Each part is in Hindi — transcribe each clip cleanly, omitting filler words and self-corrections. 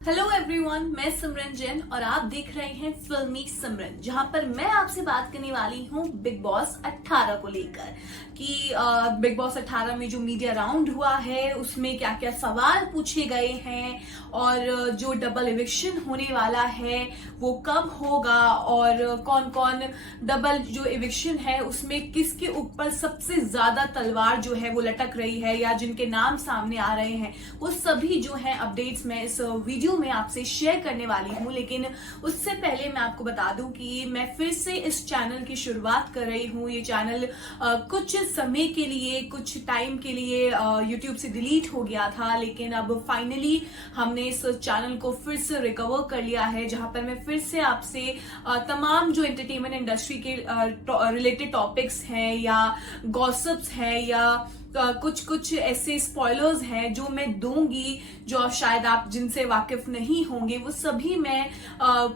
हेलो एवरीवन, मैं सिमरन जैन और आप देख रहे हैं फिल्मी सिमरन, जहां पर मैं आपसे बात करने वाली हूं बिग बॉस 18 को लेकर कि बिग बॉस 18 में जो मीडिया राउंड हुआ है उसमें क्या क्या सवाल पूछे गए हैं और जो डबल इविक्शन होने वाला है वो कब होगा और कौन कौन डबल जो इविक्शन है उसमें किसके ऊपर सबसे ज्यादा तलवार जो है वो लटक रही है या जिनके नाम सामने आ रहे हैं, वो सभी जो है अपडेट्स मैं इस वीडियो में आपसे शेयर करने वाली हूं। लेकिन उससे पहले मैं आपको बता दूं कि मैं फिर से इस चैनल की शुरुआत कर रही हूं। ये चैनल कुछ समय के लिए, कुछ टाइम के लिए यूट्यूब से डिलीट हो गया था, लेकिन अब फाइनली हमने इस चैनल को फिर से रिकवर कर लिया है, जहां पर मैं फिर से आपसे तमाम जो एंटरटेनमेंट इंडस्ट्री के रिलेटेड टॉपिक्स हैं या गॉसिप्स हैं या कुछ कुछ ऐसे स्पॉयलर्स हैं जो मैं दूंगी, जो शायद आप जिनसे वाकिफ नहीं होंगे, वो सभी मैं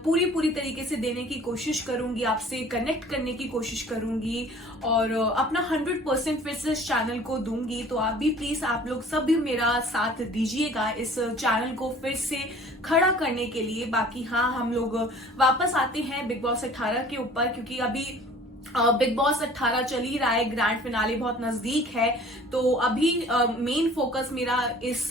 पूरी तरीके से देने की कोशिश करूंगी, आपसे कनेक्ट करने की कोशिश करूंगी और अपना 100% फिर से इस चैनल को दूंगी। तो आप भी प्लीज, आप लोग सब भी मेरा साथ दीजिएगा इस चैनल को फिर से खड़ा करने के लिए। बाकी हाँ, हम लोग वापस आते हैं बिग बॉस 18 के ऊपर, क्योंकि अभी बिग बॉस 18 चल ही रहा है, ग्रैंड फिनाले बहुत नजदीक है। तो अभी मेन फोकस मेरा इस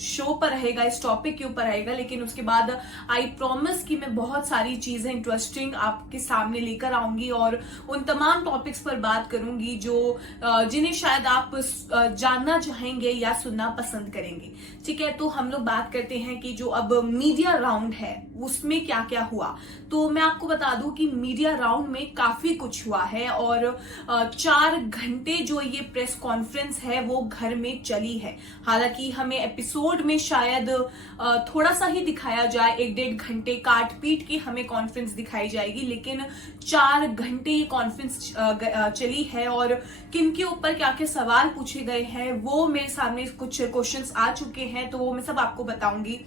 शो पर रहेगा, इस टॉपिक के ऊपर रहेगा। लेकिन उसके बाद आई प्रॉमिस कि मैं बहुत सारी चीजें इंटरेस्टिंग आपके सामने लेकर आऊंगी और उन तमाम टॉपिक्स पर बात करूंगी जो जिन्हें शायद आप जानना चाहेंगे या सुनना पसंद करेंगे। ठीक है, तो हम लोग बात करते हैं कि जो अब मीडिया राउंड है उसमें क्या क्या हुआ। तो मैं आपको बता दूं कि मीडिया राउंड में काफी कुछ हुआ है और 4 घंटे जो ये प्रेस कॉन्फ्रेंस है वो घर में चली है। हालांकि हमें एपिसोड में शायद थोड़ा सा ही दिखाया जाए, 1-1.5 घंटे काट पीट के हमें कॉन्फ्रेंस दिखाई जाएगी, लेकिन 4 घंटे ये कॉन्फ्रेंस चली है और किन के ऊपर क्या क्या सवाल पूछे गए हैं वो मेरे सामने कुछ क्वेश्चंस आ चुके हैं, तो वो मैं सब आपको बताऊंगी।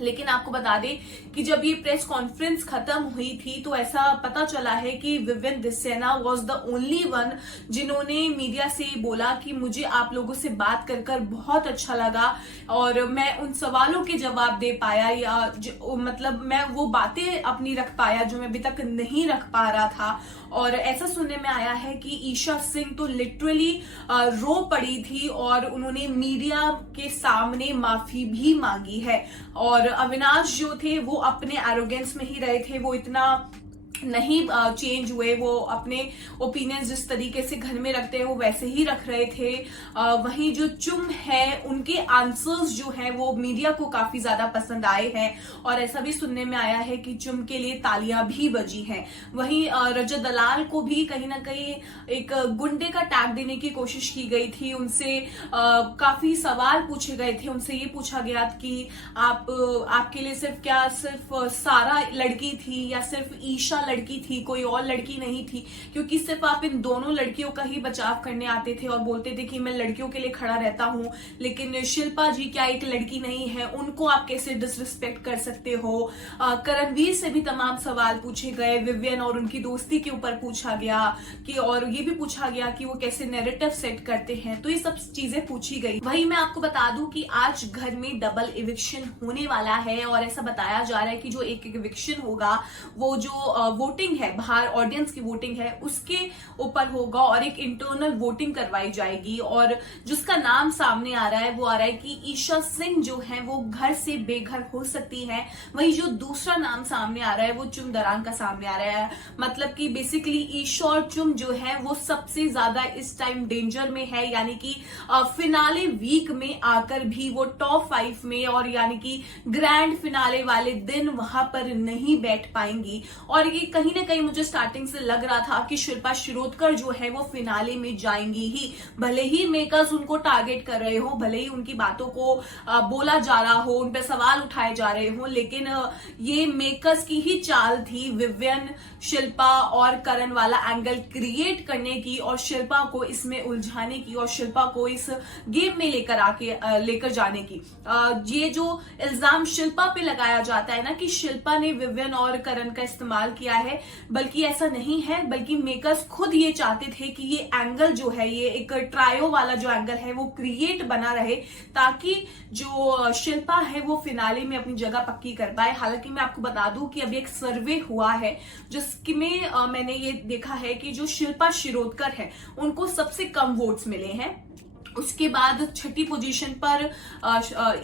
लेकिन आपको बता दें कि जब ये प्रेस कॉन्फ्रेंस खत्म हुई थी तो ऐसा पता चला है कि Vivian Dsena was the only one जिन्होंने मीडिया से बोला कि मुझे आप लोगों से बात कर कर बहुत अच्छा लगा और मैं उन सवालों के जवाब दे पाया या मतलब मैं वो बातें अपनी रख पाया जो मैं अभी तक नहीं रख पा रहा था। और ऐसा सुनने में आया है कि ईशा सिंह तो लिटरली रो पड़ी थी और उन्होंने मीडिया के सामने माफी भी मांगी है। और अविनाश जो थे वो अपने एरोगेंस में ही रहे थे, वो इतना नहीं चेंज हुए, वो अपने ओपिनियंस जिस तरीके से घर में रखते हैं वो वैसे ही रख रहे थे। वहीं जो चुम है उनके आंसर्स जो हैं वो मीडिया को काफी ज्यादा पसंद आए हैं और ऐसा भी सुनने में आया है कि चुम के लिए तालियां भी बजी हैं। वहीं रजत दलाल को भी कहीं ना कहीं एक गुंडे का टैग देने की कोशिश की गई थी, उनसे काफी सवाल पूछे गए थे। उनसे ये पूछा गया कि आपके लिए सिर्फ सारा लड़की थी या सिर्फ ईशा लड़की थी, कोई और लड़की नहीं थी, क्योंकि सिर्फ आप इन दोनों लड़कियों का ही बचाव करने आते थे और बोलते थे कि मैं लड़कियों के लिए खड़ा रहता हूं। लेकिन शिल्पा जी क्या एक लड़की नहीं है, उनको आप कैसे डिसरिस्पेक्ट कर सकते हो। करणवीर से भी तमाम सवाल पूछे गए, विवियन और उनकी दोस्ती के ऊपर पूछा गया कि, और ये भी पूछा गया कि वो कैसे नैरेटिव सेट करते हैं। तो ये सब चीजें पूछी गई। वही मैं आपको बता दूं कि आज घर में डबल इविक्शन होने वाला है और ऐसा बताया जा रहा है कि जो एक इविक्शन होगा वो जो वोटिंग है, बाहर ऑडियंस की वोटिंग है उसके ऊपर होगा और एक इंटरनल वोटिंग करवाई जाएगी। और जिसका नाम सामने आ रहा है वो आ रहा है कि ईशा सिंह जो है वो घर से बेघर हो सकती है। वहीं जो दूसरा नाम सामने आ रहा है वो चुम दरान का सामने आ रहा है। मतलब कि बेसिकली ईशा और चुम जो है वो सबसे ज्यादा इस टाइम डेंजर में है, यानी कि फिनाले वीक में आकर भी वो टॉप 5 में और यानी कि ग्रैंड फिनाले वाले दिन वहां पर नहीं बैठ पाएंगी। और ये कहीं ना कहीं मुझे स्टार्टिंग से लग रहा था कि शिल्पा शिरोडकर जो है वो फिनाले में जाएंगी ही, भले ही मेकर्स उनको टारगेट कर रहे हो, भले ही उनकी बातों को बोला जा रहा हो, उन पे सवाल उठाए जा रहे हो, लेकिन ये मेकर्स की ही चाल थी विवियन, शिल्पा और करण वाला एंगल क्रिएट करने की और शिल्पा को इसमें उलझाने की और शिल्पा को इस गेम में लेकर जाने की। ये जो इल्जाम शिल्पा पे लगाया जाता है ना कि शिल्पा ने विवियन और करण का इस्तेमाल किया है, बल्कि ऐसा नहीं है, बल्कि मेकर्स खुद ये चाहते थे कि ये एंगल जो है, ये एक ट्रायो वाला जो एंगल है वो क्रिएट बना रहे, ताकि जो शिल्पा है वो फिनाले में अपनी जगह पक्की कर पाए। हालांकि मैं आपको बता दूं कि अभी एक सर्वे हुआ है जिसमें मैंने ये देखा है कि जो शिल्पा शिरोडकर है उनको सबसे कम वोट्स मिले हैं। उसके बाद छठी पोजीशन पर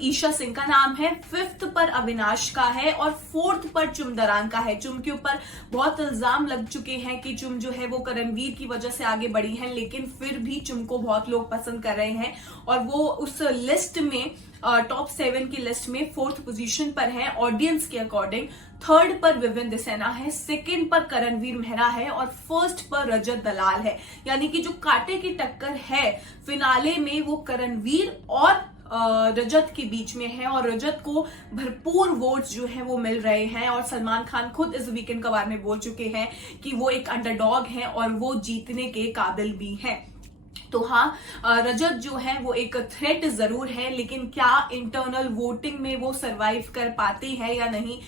ईशा सिंह का नाम है, 5th पर अविनाश का है और 4th पर चुमदरान का है। चुम के ऊपर बहुत इल्जाम लग चुके हैं कि चुम जो है वो करणवीर की वजह से आगे बढ़ी है, लेकिन फिर भी चुम को बहुत लोग पसंद कर रहे हैं और वो उस लिस्ट में टॉप 7 की लिस्ट में 4th पोजीशन पर है ऑडियंस के अकॉर्डिंग। 3rd पर विवेन दिसेना है, 2nd पर करणवीर मेहरा है और 1st पर रजत दलाल है। यानी कि जो कांटे की टक्कर है फिनाले में वो करणवीर और रजत के बीच में है और रजत को भरपूर वोट्स जो है वो मिल रहे हैं। और सलमान खान खुद इस वीकेंड कबार में बोल चुके हैं कि वो एक अंडरडॉग है और वो जीतने के काबिल भी है। तो हाँ, रजत जो है वो एक थ्रेट जरूर है, लेकिन क्या इंटरनल वोटिंग में वो सरवाइव कर पाते हैं या नहीं,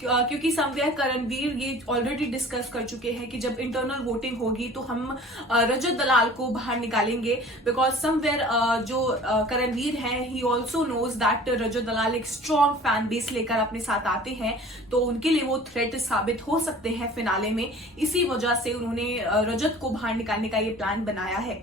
क्योंकि समवेयर करणवीर ये ऑलरेडी डिस्कस कर चुके हैं कि जब इंटरनल वोटिंग होगी तो हम रजत दलाल को बाहर निकालेंगे, बिकॉज समवेयर जो करणवीर है ही ऑल्सो नोज दैट रजत दलाल एक स्ट्रॉन्ग फैन बेस लेकर अपने साथ आते हैं, तो उनके लिए वो थ्रेट साबित हो सकते हैं फिनाले में। इसी वजह से उन्होंने रजत को बाहर निकालने का ये प्लान बनाया है।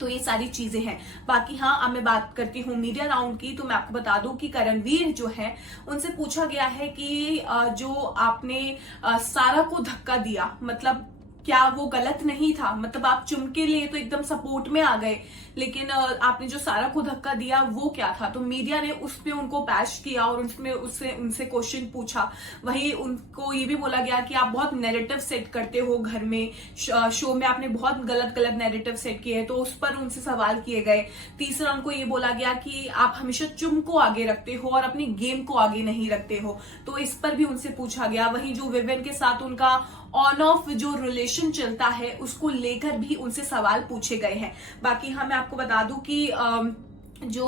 तो ये सारी चीजें हैं। बाकी हाँ, अब मैं बात करती हूँ मीडिया राउंड की, तो मैं आपको बता दूं कि करणवीर जो है उनसे पूछा गया है कि जो आपने सारा को धक्का दिया, मतलब क्या वो गलत नहीं था? मतलब आप चुम के लिए तो एकदम सपोर्ट में आ गए, लेकिन आपने जो सारा को धक्का दिया वो क्या था? तो मीडिया ने उस पे उनको बैश किया और उसमें उनसे क्वेश्चन पूछा। वहीं उनको ये भी बोला गया कि आप बहुत नैरेटिव सेट करते हो घर में, शो में आपने बहुत गलत गलत नैरेटिव सेट किए, तो उस पर उनसे सवाल किए गए। तीसरा, उनको ये बोला गया कि आप हमेशा चुम को आगे रखते हो और अपनी गेम को आगे नहीं रखते हो, तो इस पर भी उनसे पूछा गया। वहीं जो विवेन के साथ उनका ऑन ऑफ जो रिलेशन चलता है उसको लेकर भी उनसे सवाल पूछे गए हैं। बाकी हाँ, मैं आपको बता दूं कि जो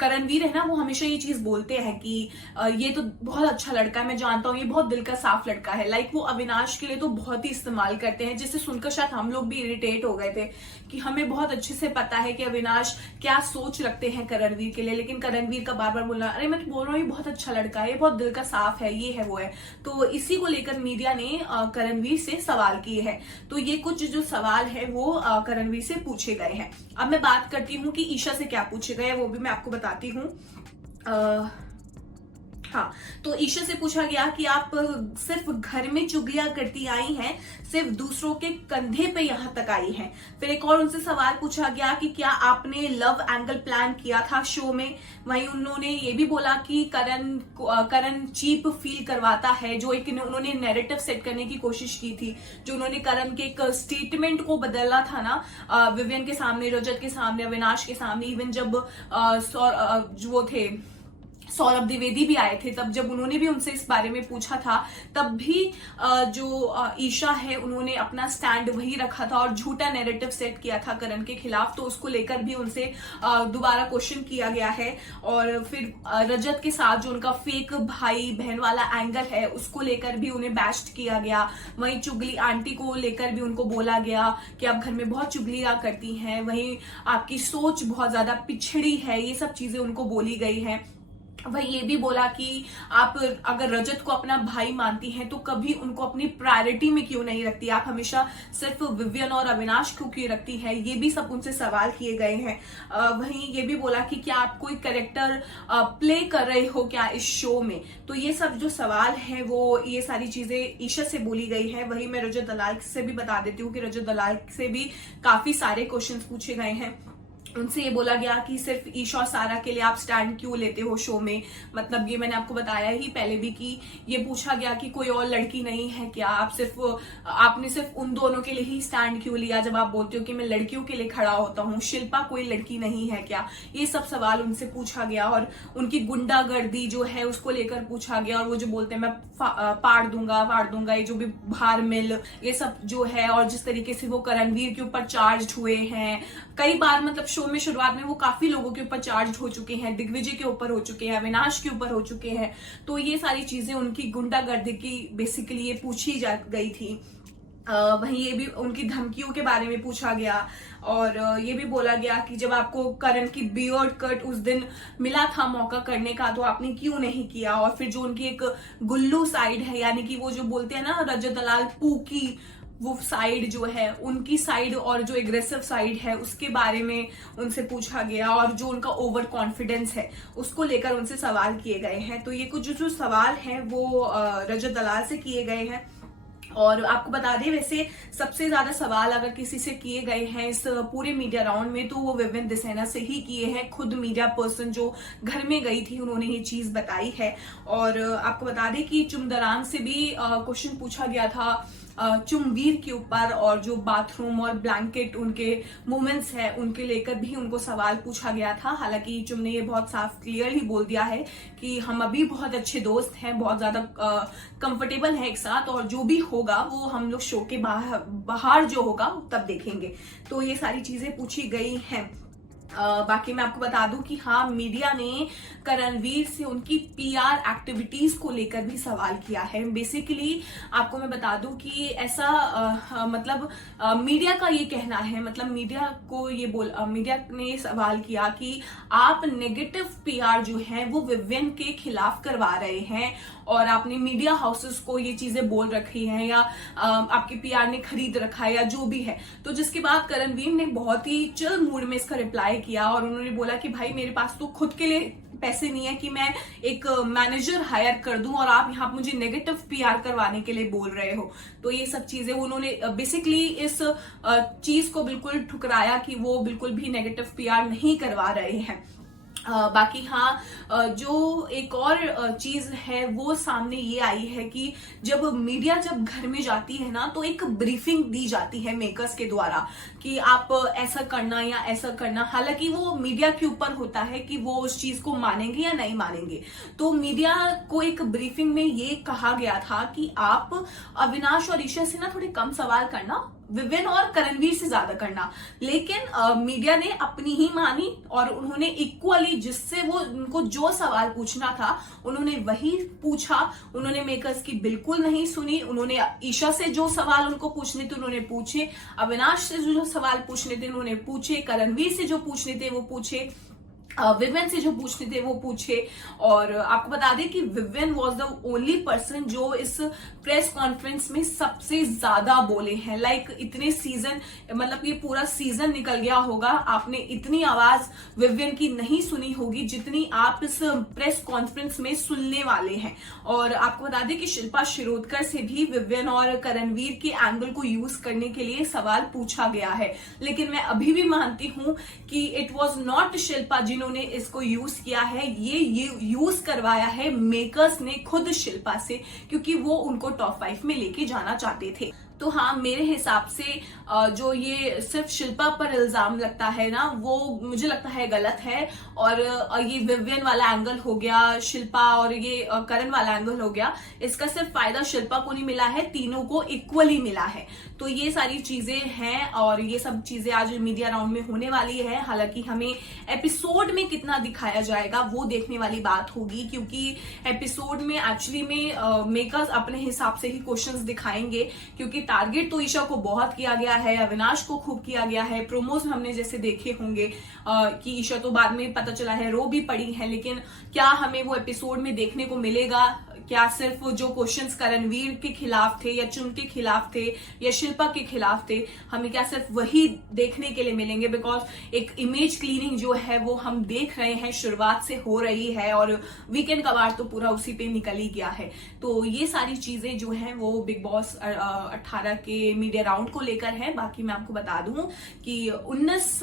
करणवीर है ना, वो हमेशा ये चीज बोलते हैं कि ये तो बहुत अच्छा लड़का है, मैं जानता हूँ ये बहुत दिल का साफ लड़का है। लाइक वो अविनाश के लिए तो बहुत ही इस्तेमाल करते हैं, जिससे सुनकर शायद हम लोग भी इरिटेट हो गए थे कि हमें बहुत अच्छे से पता है कि अविनाश क्या सोच रखते हैं करणवीर के लिए, लेकिन करणवीर का बार बार बोलना, अरे मैं तो बोल रहा हूँ ये बहुत अच्छा लड़का है, ये बहुत दिल का साफ है, ये है वो है। तो इसी को लेकर मीडिया ने करणवीर से सवाल किए हैं। तो ये कुछ जो सवाल है वो करणवीर से पूछे गए हैं। अब मैं बात करती हूँ कि ईशा से क्या पूछे गए, वो भी मैं आपको बताती हूँ। हाँ, तो ईशा से पूछा गया कि आप सिर्फ घर में चुगलियां करती आई हैं, सिर्फ दूसरों के कंधे पे यहाँ तक आई हैं। फिर एक और उनसे सवाल पूछा गया कि क्या आपने लव एंगल प्लान किया था शो में। वहीं उन्होंने ये भी बोला कि करण चीप फील करवाता है, जो एक उन्होंने नैरेटिव सेट करने की कोशिश की थी, जो उन्होंने करण के एक स्टेटमेंट को बदलना था ना, विवियन के सामने, रजत के सामने, अविनाश के सामने, इवन जब जो वो थे सौरभ द्विवेदी भी आए थे, तब जब उन्होंने भी उनसे इस बारे में पूछा था, तब भी जो ईशा है उन्होंने अपना स्टैंड वही रखा था और झूठा नैरेटिव सेट किया था करण के खिलाफ। तो उसको लेकर भी उनसे दोबारा क्वेश्चन किया गया है। और फिर रजत के साथ जो उनका फेक भाई बहन वाला एंगल है उसको लेकर भी उन्हें बैश्ड किया गया। वहीं चुगली आंटी को लेकर भी उनको बोला गया कि आप घर में बहुत चुगलियां करती हैं, वहीं आपकी सोच बहुत ज्यादा पिछड़ी है, ये सब चीजें उनको बोली गई है। वही ये भी बोला कि आप अगर रजत को अपना भाई मानती हैं तो कभी उनको अपनी प्रायोरिटी में क्यों नहीं रखती, आप हमेशा सिर्फ विवियन और अविनाश को क्यों रखती हैं, ये भी सब उनसे सवाल किए गए हैं। वहीं ये भी बोला कि क्या आप कोई कैरेक्टर प्ले कर रहे हो क्या इस शो में। तो ये सब जो सवाल है वो ये सारी चीजें ईशा से बोली गई है। वहीं मैं रजत दलाल से भी बता देती हूँ कि रजत दलाल से भी काफी सारे क्वेश्चन पूछे गए हैं। उनसे ये बोला गया कि सिर्फ ईशा और सारा के लिए आप स्टैंड क्यों लेते हो शो में। मतलब ये मैंने आपको बताया ही पहले भी कि ये पूछा गया कि कोई और लड़की नहीं है क्या, आपने सिर्फ उन दोनों के लिए ही स्टैंड क्यों लिया, जब आप बोलते हो कि मैं लड़कियों के लिए खड़ा होता हूँ, शिल्पा कोई लड़की नहीं है क्या। ये सब सवाल उनसे पूछा गया और उनकी गुंडागर्दी जो है उसको लेकर पूछा गया। और वो जो बोलते हैं मैं फाड़ दूंगा, ये जो भी भार मिल, ये सब जो है, और जिस तरीके से वो करणवीर के ऊपर चार्ज हुए हैं कई बार, मतलब शो में शुरुआत में वो काफी लोगों के ऊपर चार्ज हो चुके हैं, दिग्विजय के ऊपर हो चुके हैं, अविनाश के ऊपर हो चुके हैं। तो ये सारी चीजें उनकी गुंडागर्दी की बेसिकली ये पूछी जा गई थी। वहीं ये भी उनकी धमकियों के बारे में पूछा गया और ये भी बोला गया कि जब आपको करण की बियर्ड कट उस दिन मिला था मौका करने का तो आपने क्यों नहीं किया। और फिर जो उनकी एक गुल्लू साइड है, यानी कि वो जो बोलते हैं ना रजत दलाल पूकी, वो साइड जो है उनकी साइड और जो एग्रेसिव साइड है उसके बारे में उनसे पूछा गया और जो उनका ओवर कॉन्फिडेंस है उसको लेकर उनसे सवाल किए गए हैं। तो ये कुछ जो सवाल हैं वो रजत दलाल से किए गए हैं। और आपको बता दें वैसे सबसे ज्यादा सवाल अगर किसी से किए गए हैं इस पूरे मीडिया राउंड में तो वो विवेन दिसेना से ही किए हैं। खुद मीडिया पर्सन जो घर में गई थी उन्होंने ये चीज बताई है। और आपको बता दें कि चुमदरांग से भी क्वेश्चन पूछा गया था चुमवीर के ऊपर और जो बाथरूम और ब्लैंकेट उनके मोमेंट्स है उनके लेकर भी उनको सवाल पूछा गया था। हालांकि चुम ने ये बहुत साफ क्लियर ही बोल दिया है कि हम अभी बहुत अच्छे दोस्त हैं, बहुत ज्यादा कंफर्टेबल हैं एक साथ और जो भी होगा वो हम लोग शो के बाहर जो होगा तब देखेंगे। तो ये सारी चीजें पूछी गई हैं। बाकी मैं आपको बता दूं कि हाँ मीडिया ने करणवीर से उनकी पीआर एक्टिविटीज को लेकर भी सवाल किया है। बेसिकली आपको मैं बता दूं कि ऐसा मतलब मीडिया का ये कहना है, मतलब मीडिया को ये मीडिया ने सवाल किया कि आप नेगेटिव पीआर जो है वो विवियन के खिलाफ करवा रहे हैं और आपने मीडिया हाउसेस को ये चीजें बोल रखी हैं या आपके पीआर ने खरीद रखा है या जो भी है। तो जिसके बाद करणवीर ने बहुत ही चिल मूड में इसका रिप्लाई किया और उन्होंने बोला कि भाई मेरे पास तो खुद के लिए पैसे नहीं है कि मैं एक मैनेजर हायर कर दूं और आप यहाँ मुझे नेगेटिव पीआर करवाने के लिए बोल रहे हो। तो ये सब चीजें उन्होंने बेसिकली इस चीज को बिल्कुल ठुकराया कि वो बिल्कुल भी नेगेटिव पीआर नहीं करवा रहे हैं। बाकी हाँ जो एक और चीज है वो सामने ये आई है कि जब मीडिया जब घर में जाती है ना तो एक ब्रीफिंग दी जाती है मेकर्स के द्वारा कि आप ऐसा करना या ऐसा करना। हालांकि वो मीडिया के ऊपर होता है कि वो उस चीज को मानेंगे या नहीं मानेंगे। तो मीडिया को एक ब्रीफिंग में ये कहा गया था कि आप अविनाश और ईशा से ना थोड़े कम सवाल करना, विवेन और करणवीर से ज्यादा करना। लेकिन मीडिया ने अपनी ही मानी और उन्होंने इक्वली जिससे वो उनको जो सवाल पूछना था उन्होंने वही पूछा। उन्होंने मेकर्स की बिल्कुल नहीं सुनी। उन्होंने ईशा से जो सवाल उनको पूछने थे उन्होंने पूछे, अविनाश से जो सवाल पूछने थे उन्होंने पूछे, करणवीर से जो पूछने थे वो पूछे, विवेन से जो पूछने थे वो पूछे। और आपको बता दें कि Viven was the only person जो इस प्रेस कॉन्फ्रेंस में सबसे ज्यादा बोले हैं। लाइक इतने सीजन, मतलब ये पूरा सीजन निकल गया होगा, आपने इतनी आवाज विवेन की नहीं सुनी होगी जितनी आप इस प्रेस कॉन्फ्रेंस में सुनने वाले हैं। और आपको बता दें कि शिल्पा शिरोडकर से भी विवेन और करणवीर के एंगल को यूज करने के लिए सवाल पूछा गया है। लेकिन मैं अभी भी मानती हूं कि इट वॉज नॉट शिल्पा जिन्होंने इसको यूज किया है, ये यूज करवाया है मेकर्स ने खुद शिल्पा से, क्योंकि वो उनको टॉप 5 में लेके जाना चाहते थे। तो हाँ मेरे हिसाब से जो ये सिर्फ शिल्पा पर इल्जाम लगता है ना वो मुझे लगता है गलत है। और ये विवियन वाला एंगल हो गया, शिल्पा और ये करण वाला एंगल हो गया, इसका सिर्फ फायदा शिल्पा को नहीं मिला है, तीनों को इक्वली मिला है। तो ये सारी चीजें हैं और ये सब चीजें आज मीडिया राउंड में होने वाली है। हालांकि हमें एपिसोड में कितना दिखाया जाएगा वो देखने वाली बात होगी, क्योंकि एपिसोड में एक्चुअली में मेकर्स अपने हिसाब से ही क्वेश्चंस दिखाएंगे, क्योंकि टारगेट तो ईशा को बहुत किया गया है, अविनाश को खूब किया गया है। प्रोमोज हमने जैसे देखे होंगे कि ईशा तो बाद में पता चला है रो भी पड़ी है, लेकिन क्या हमें वो एपिसोड में देखने को मिलेगा? क्या सिर्फ जो क्वेश्चंस करणवीर के खिलाफ थे या चुन के खिलाफ थे या शिल्पा के खिलाफ थे, हमें क्या सिर्फ वही देखने के लिए मिलेंगे? बिकॉज एक इमेज क्लीनिंग जो है वो हम देख रहे हैं शुरुआत से हो रही है और वीकेंड का वार तो पूरा उसी पे निकल ही गया है। तो ये सारी चीजें जो है वो बिग बॉस 18 के मीडिया राउंड को लेकर है। बाकी मैं आपको बता दूं कि 19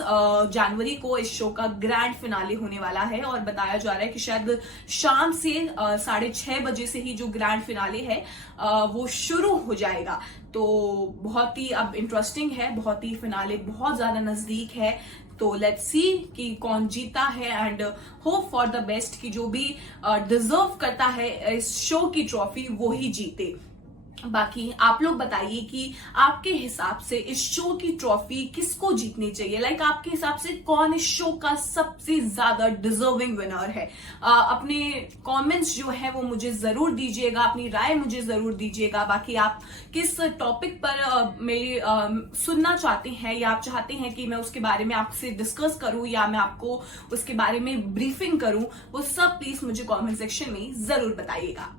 जनवरी को इस शो का ग्रैंड फिनाले होने वाला है और बताया जा रहा है कि शायद शाम से 6:30 बजे से ही जो ग्रैंड फिनाले है वो शुरू हो जाएगा। तो बहुत ही अब इंटरेस्टिंग है, बहुत ही फिनाले बहुत ज्यादा नजदीक है। तो लेट्स सी कि कौन जीता है and hope for the best कि जो भी डिजर्व करता है इस शो की ट्रॉफी वो ही जीते। बाकी आप लोग बताइए कि आपके हिसाब से इस शो की ट्रॉफी किसको जीतनी चाहिए। लाइक आपके हिसाब से कौन इस शो का सबसे ज्यादा डिजर्विंग विनर है। अपने कमेंट्स जो है वो मुझे जरूर दीजिएगा, अपनी राय मुझे जरूर दीजिएगा। बाकी आप किस टॉपिक पर मेरी सुनना चाहते हैं या आप चाहते हैं कि मैं उसके बारे में आपसे डिस्कस करूं या मैं आपको उसके बारे में ब्रीफिंग करूं, वो सब प्लीज मुझे कॉमेंट सेक्शन में जरूर बताइएगा।